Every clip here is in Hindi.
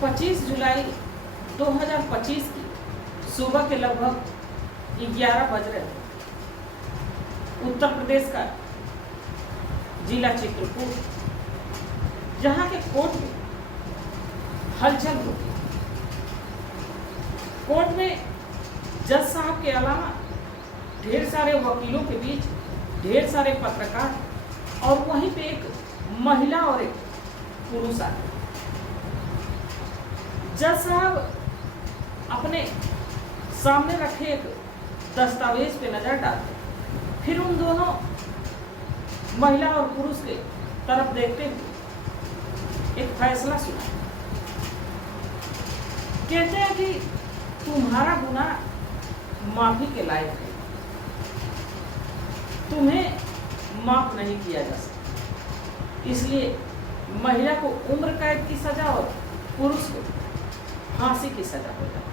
25 जुलाई 2025 की सुबह के लगभग 11 बज रहे थे। उत्तर प्रदेश का जिला चित्रकूट, जहाँ के कोर्ट में हलचल होती। कोर्ट में जज साहब के अलावा ढेर सारे वकीलों के बीच ढेर सारे पत्रकार और वहीं पे एक महिला और एक पुरुष आए। जज साहब अपने सामने रखे एक दस्तावेज पे नजर डालते, फिर उन दोनों महिला और पुरुष के तरफ देखते हुए एक फैसला सुना। कहते हैं कि तुम्हारा गुनाह माफी के लायक है, तुम्हें माफ नहीं किया जा सकता, इसलिए महिला को उम्र कैद की सजा और पुरुष को फांसी की सजा हो जाए।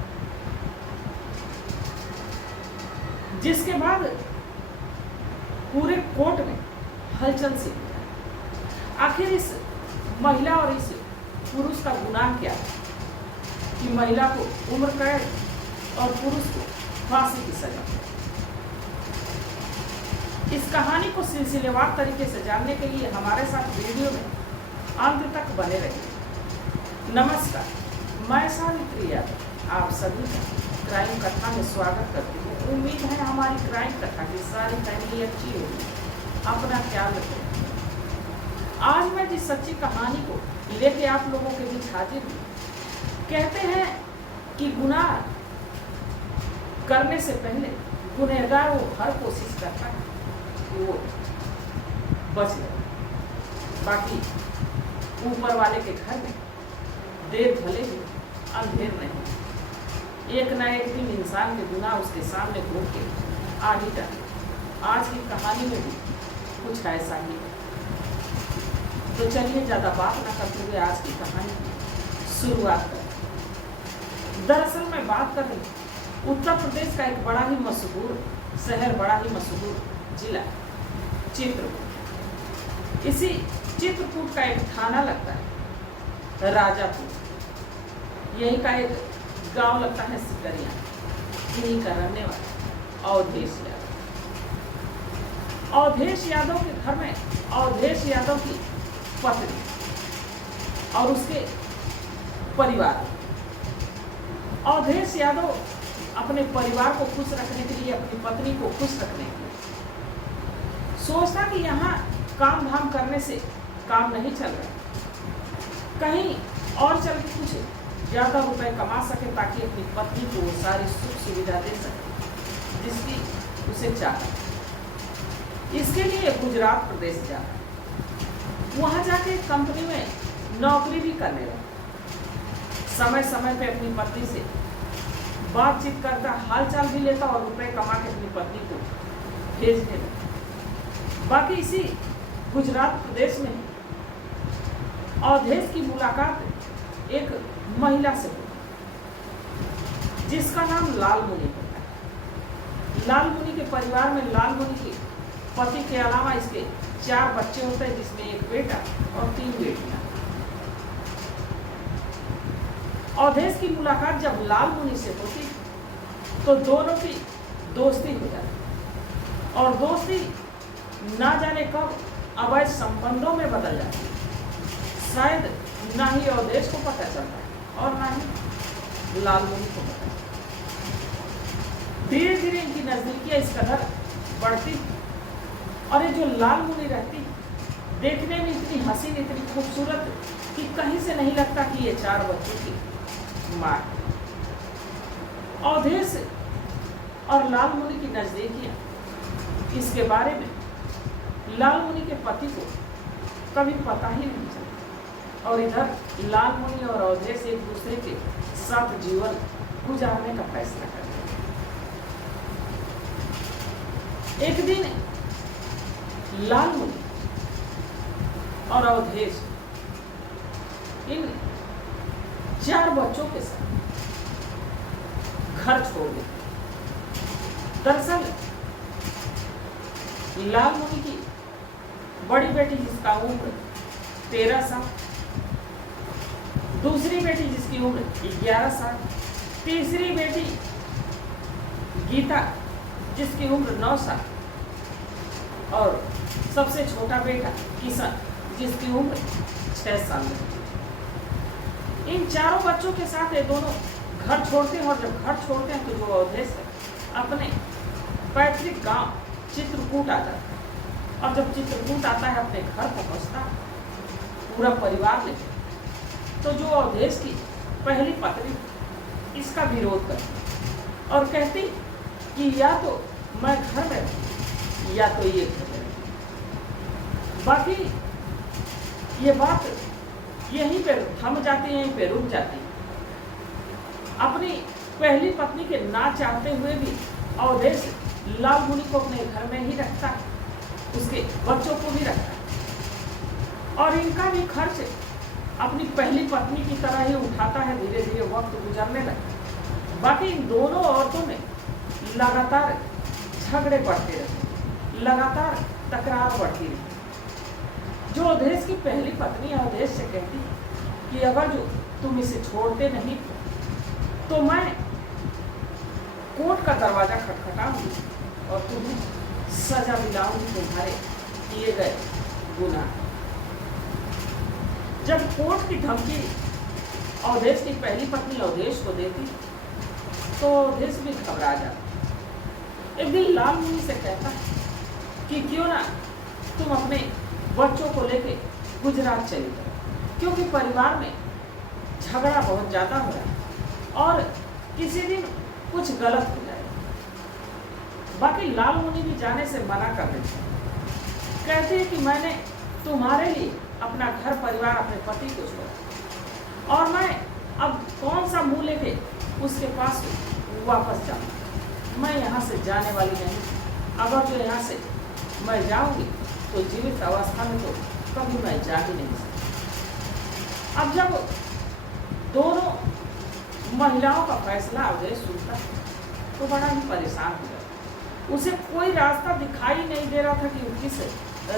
जिसके बाद पूरे कोर्ट में हलचल सी हो जाए। आखिर इस महिला और इस पुरुष का गुनाह क्या है कि महिला को उम्र कैद और पुरुष को फांसी की सजा। इस कहानी को सिलसिलेवार तरीके से जानने के लिए हमारे साथ वीडियो में अंत तक बने रहिए। नमस्कार, मैं सावित्री यादव आप सभी का क्राइम कथा में स्वागत करती हूँ। उम्मीद है हमारी क्राइम कथा की सारी फैमिली अच्छी होगी। अपना ख्याल रखें। आज मैं जिस सच्ची कहानी को लेके आप लोगों के बीच हाजिर हूँ, कहते हैं कि गुनाह करने से पहले गुनहगार वो हर कोशिश करता है कि वो बच जाए। बाकी ऊपर वाले के घर में देर भले ही अंधेर नहीं। एक ना एक दिन इंसान के गुनाह उसके सामने घूम के आ ही जाते। आज की कहानी में भी कुछ ऐसा ही है। तो चलिए ज़्यादा बात ना करते हुए आज की कहानी की शुरुआत करें। दरअसल मैं बात कर रही हूँ उत्तर प्रदेश का एक बड़ा ही मशहूर शहर, बड़ा ही मशहूर जिला चित्रकूट। इसी चित्रकूट का एक थाना लगता है राजापुर। यही का एक गांव लगता है सिकरिया। यहीं का रहने वाला अवधेश यादव। अवधेश यादव के घर में अवधेश यादव की पत्नी और उसके परिवार। अवधेश यादव अपने परिवार को खुश रखने के लिए, अपनी पत्नी को खुश रखने के लिए सोचता कि यहाँ काम धाम करने से काम नहीं चल रहा, कहीं और चल के कुछ ज़्यादा रुपए कमा सके ताकि अपनी पत्नी को सारी सुख सुविधा दे सके जिसकी उसे चाहे। इसके लिए गुजरात प्रदेश जाता। वहाँ जाके कंपनी में नौकरी भी करने लगा। समय समय पे अपनी पत्नी से बातचीत करता, हालचाल भी लेता और रुपए कमा के अपनी पत्नी को भेजने लगा। बाकी इसी गुजरात प्रदेश में अवधेश की मुलाकात एक महिला से हुई जिसका नाम लाल मुनि होता है। लाल मुनि के परिवार में लाल मुनि के पति के अलावा इसके 4 बच्चे होते हैं, जिसमें एक बेटा और 3 बेटियां। अवधेश की मुलाकात जब लाल मुनि से होती तो दोनों की दोस्ती हो जाती और दोस्ती ना जाने कब अवैध संबंधों में बदल जाती। शायद ना ही अवधेश को पता चलता है और ना ही लाल मुनि को पता। धीरे धीरे इनकी नजदीकियां इस कदर बढ़ती और ये जो लाल मुनि रहती देखने में इतनी हसीन, इतनी खूबसूरत कि कहीं से नहीं लगता कि ये 4 बच्चों की माँ है। अवधेश और लाल मुनि की नजदीकियां, इसके बारे में लाल मुनि के पति को कभी पता ही नहीं चला और इधर लाल मुनि और अवधेश एक दूसरे के साथ जीवन गुजारने का फैसला करते। एक दिन लाल मुनि और अवधेश इन 4 बच्चों के साथ घर छोड़ गए। दरअसल लाल मुनि की बड़ी बेटी जिसका उम्र 13 साल, दूसरी बेटी जिसकी उम्र 11 साल, तीसरी बेटी गीता जिसकी उम्र 9 साल और सबसे छोटा बेटा किशन जिसकी उम्र 6 साल है। इन चारों बच्चों के साथ ये दोनों घर छोड़ते हैं और जब घर छोड़ते हैं तो जो अवधेश है अपने पैतृक गांव चित्रकूट आ जाता है और जब चित्रकूट आता है अपने घर पहुंचता है पूरा परिवार लेके, तो जो अवधेश की पहली पत्नी इसका विरोध करती और कहती कि या तो मैं घर में रहूं या तो ये घर में रहूं। बाकी ये बात यहीं पे थम जाती है, यहीं पे रुक जाती है। अपनी पहली पत्नी के ना चाहते हुए भी अवधेश लाल मुनि को अपने घर में ही रखता है, उसके बच्चों को भी रखता है और इनका भी खर्च अपनी पहली पत्नी की तरह ही उठाता है। धीरे धीरे वक्त गुजरने लगा। बाकी इन दोनों औरतों में लगातार झगड़े बढ़ते रहे, लगातार तकरार बढ़ती रही। जो अवधेश की पहली पत्नी अवधेश से कहती कि अगर जो तुम इसे छोड़ते नहीं तो मैं कोर्ट का दरवाजा खटखटाऊंगी और तुम्हें सजा दिलाऊंगी तुम्हारे किए गए गुनाह। जब कोर्ट की धमकी अवधेश की पहली पत्नी अवधेश को देती तो अवधेश भी घबरा जाता। एक दिन लाल मुनि से कहता कि क्यों ना तुम अपने बच्चों को लेके गुजरात चली जाओ, क्योंकि परिवार में झगड़ा बहुत ज्यादा हो रहा है और किसी दिन कुछ गलत हो जाए। बाकी लाल मुनि भी जाने से मना कर देते हैं, कहते हैं कि मैंने तुम्हारे लिए अपना घर परिवार अपने पति को छोड़ा और मैं अब कौन सा मुंह लेके उसके पास वापस जाऊँ। मैं यहाँ से जाने वाली नहीं, अगर जो यहाँ से मैं जाऊँगी तो जीवित अवस्था में तो कभी मैं जा ही नहीं सकती। अब जब दोनों महिलाओं का फैसला अवधेश सुनता तो बड़ा ही परेशान हो गया। उसे कोई रास्ता दिखाई नहीं दे रहा था कि वो किस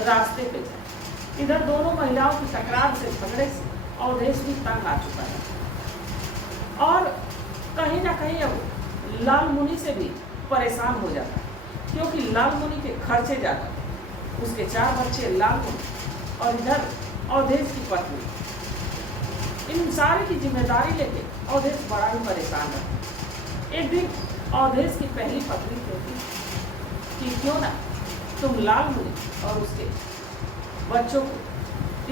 रास्ते पे जाए। इधर दोनों महिलाओं की तकरार से झगड़े से अवधेश भी तंग आ चुका है और कहीं ना कहीं अब लाल मुनि से भी परेशान हो जाता है, क्योंकि लाल मुनि के खर्चे ज्यादा, उसके 4 बच्चे लाल मुनि और इधर अवधेश की पत्नी, इन सारी की जिम्मेदारी लेके अवधेश बड़ा ही परेशान है। एक दिन अवधेश की पहली पत्नी कहती कि क्यों ना तुम लाल मुनि और उसके बच्चों को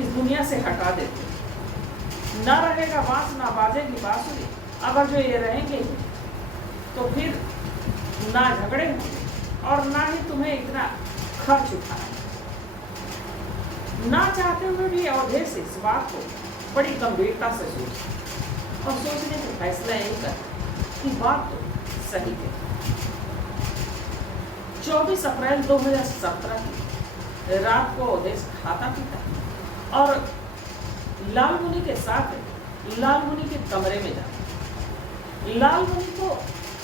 इस दुनिया से हटा देते, ना रहेगा बांस ना बाजेगी बांसुरी। अगर जो ये रहेंगे तो फिर ना झगड़े होंगे और ना ही तुम्हें इतना खर्च उठाना। ना चाहते हुए भी अवधेश इस बात को बड़ी गंभीरता से सोचा और सोचने का फैसला यही कर कि बात तो सही है। 24 अप्रैल 2017 की रात को अवधेश खाता पीता और लाल मुनि के साथ लाल मुनि के कमरे में जाता। लाल मुनि को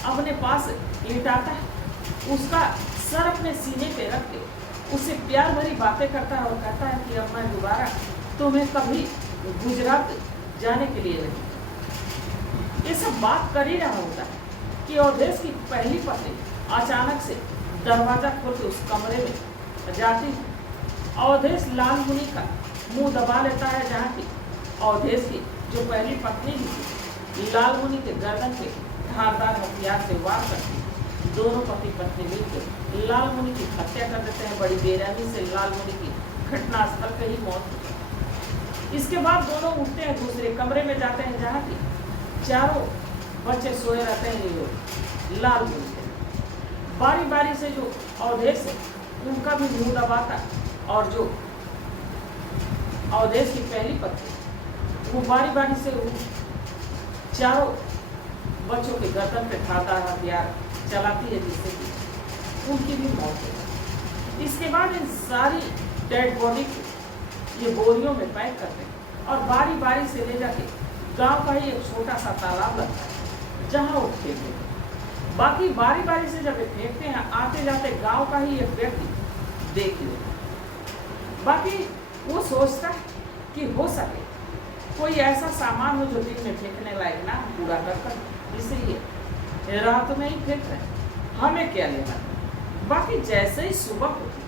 अपने पास लिटाता है, उसका सर अपने सीने पे रख के उससे प्यार भरी बातें करता है और कहता है कि अब मैं दोबारा तुम्हें कभी गुजरात जाने के लिए नहीं। ये सब बात कर ही रहा होता है कि अवधेश की पहली पत्नी अचानक से दरवाजा खोल के उस कमरे में जाती है। अवधेश लाल मुनि का मुंह दबा लेता है, जहाँ की अवधेश की जो पहली पत्नी थी लाल मुनि के गर्दन पे धारदार हथियार से वार करती। दोनों पति पत्नी मिलकर लाल मुनि की हत्या कर देते हैं। बड़ी बेरहमी से लाल मुनि की घटनास्थल पे ही मौत हो जाती। इसके बाद दोनों उठते हैं, दूसरे कमरे में जाते हैं जहाँ की चारों बच्चे सोए रहते हैं। ये लोग लाल मुनि के बारी बारी से जो अवधेश है उनका भी मुंह दबाता और जो अवधेश की पहली पत्नी वो बारी बारी से चारों बच्चों के गर्दन पे खाता हथियार चलाती है, जिससे कि उनकी भी मौत हो। इसके बाद इन सारी डेड बॉडी को ये बोरियों में पैक करते हैं और बारी बारी से ले जाके गांव का ही एक छोटा सा तालाब लगता है जहां वो फेंकते हैं। बाकी बारी बारी से जब ये फेंकते हैं आते जाते गांव का ही एक व्यक्ति देख लेता। बाकी वो सोचता है कि हो सके कोई ऐसा सामान हो जो दिन में फेंकने लायक ना, कूड़ा करकट, इसलिए रात में ही फेंक रहे, हमें क्या लेना। बाकी जैसे ही सुबह होती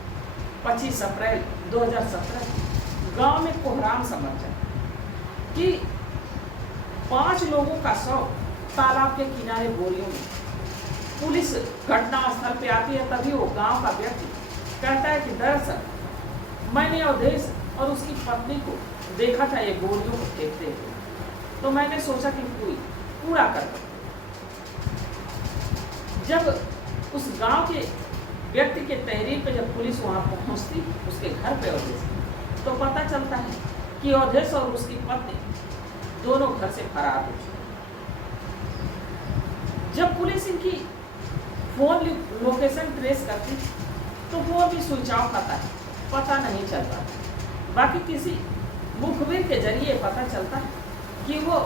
25 अप्रैल 2017 गांव में कोहराम समझ जाए कि 5 लोगों का शव तालाब के किनारे बोरियों में। पुलिस घटना स्थल पे आती है, तभी वो गांव का व्यक्ति कहता है कि दरअसल मैंने अवधेश और उसकी पत्नी को देखा था ये बोरियों को फेंकते हुए, तो मैंने सोचा कि कोई कूड़ा कर दो। जब उस गांव के व्यक्ति के तहरीर पे जब पुलिस वहां पहुंचती उसके घर पे अवधेश, तो पता चलता है कि अवधेश और उसकी पत्नी दोनों घर से फरार हो चुके। जब पुलिस इनकी फोन लोकेशन ट्रेस करती तो वो भी स्विच ऑफ खाता है, पता नहीं चलता। बाकी किसी मुखबिर के जरिए पता चलता है कि वो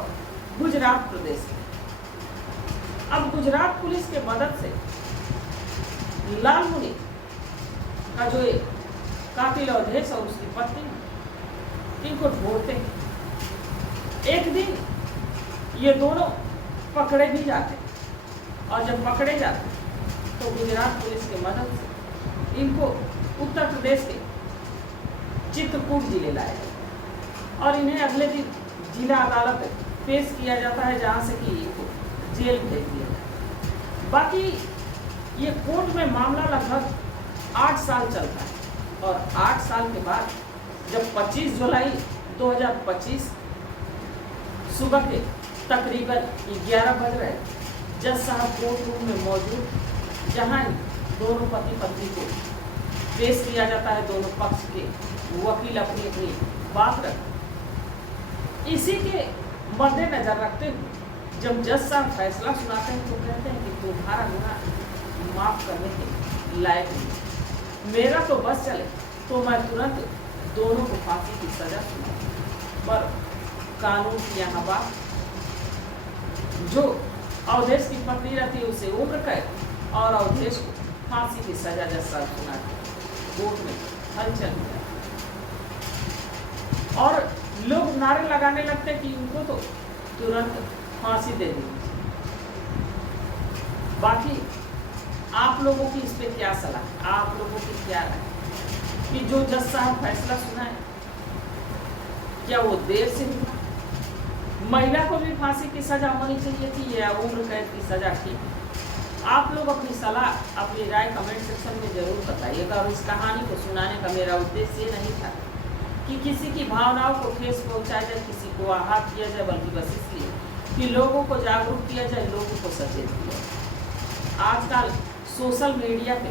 गुजरात प्रदेश है। अब गुजरात पुलिस के मदद से लालमुनि का जो कातिल अवधेश और उसकी पत्नी, इनको ढूंढते हैं। एक दिन ये दोनों पकड़े भी जाते, और जब पकड़े जाते तो गुजरात पुलिस की मदद से इनको उत्तर प्रदेश के चित्रकूट जिले लाया जाता और इन्हें अगले दिन जिला अदालत पेश किया जाता है, जहाँ से कि इनको जेल भेज दिया जाता। बाकी ये कोर्ट में मामला लगभग 8 साल चलता है, और 8 साल के बाद जब 25 जुलाई 2025 सुबह के तकरीबन 11 बज रहे, जज साहब कोर्ट रूम में मौजूद, जहां दोनों पति पत्नी को पेश किया जाता है, दोनों पक्ष के वकील अपनी अपनी बात रखते। इसी के मद्देनजर रखते हुए जब जज साहब फैसला सुनाते हैं तो कहते हैं कि तुम्हारा गुनाह माफ करने के लायक नहीं, मेरा तो बस चले तो मैं तुरंत दोनों को फांसी की सजा सुनाऊं, पर कानून की यहाँ बात, जो अवधेश की पत्नी रहती है उसे उम्र कैद और अवधेश को फांसी की सजा जज साहब सुनाते कोर्ट में हलचल हो जाती, और लोग नारे लगाने लगते कि इनको तो तुरंत फांसी दे दी। बाकी आप लोगों की इस पे क्या सलाह, आप लोगों की क्या राय कि जो जज साहब फैसला सुनाए क्या वो देर से हुआ? महिला को भी फांसी की सजा होनी चाहिए थी या उम्र कैद की सजा ठीक? आप लोग अपनी सलाह, अपनी राय कमेंट सेक्शन में जरूर बताइएगा। और इस कहानी को सुनाने का मेरा उद्देश्य ये नहीं था कि किसी की भावनाओं को ठेस पहुंचाया जाए, किसी को आहत किया जाए, बल्कि बस इसलिए कि लोगों को जागरूक किया जाए, लोगों को सचेत किया जाए। आजकल सोशल मीडिया पे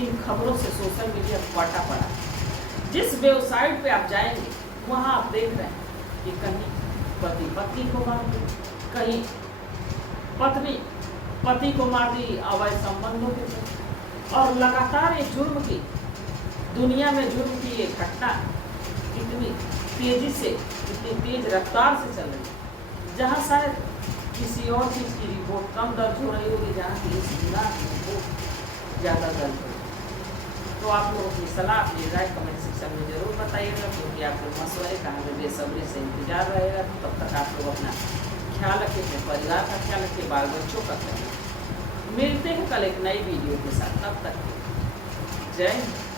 इन खबरों से सोशल मीडिया फटा पड़ा। जिस वेबसाइट पे आप जाएंगे वहाँ आप देख रहे हैं कि कहीं पति पत्नी को मार दी, कहीं पत्नी पति को मार दी अवैध संबंधों के साथ, और लगातार ये जुर्म की दुनिया में जुर्म की ये घटना इतनी तेजी से, इतनी तेज रफ्तार से चल रही है, जहाँ शायद किसी और चीज़ की रिपोर्ट कम दर्ज हो रही होगी, जहाँ की इस गुनाह की रिपोर्ट ज़्यादा दर्ज हो रही। तो आप लोग अपनी सलाह, अपनी राय कमेंट सेक्शन में जरूर बताइएगा, क्योंकि आप लोग मशवरे का हमें बेसब्री से इंतजार रहेगा। तब तक आप लोग अपना ख्याल रखें, अपने परिवार का ख्याल रखें, बाल बच्चों का ख्याल रखें। मिलते हैं कल एक नई वीडियो के साथ, तब तक जय हिंद।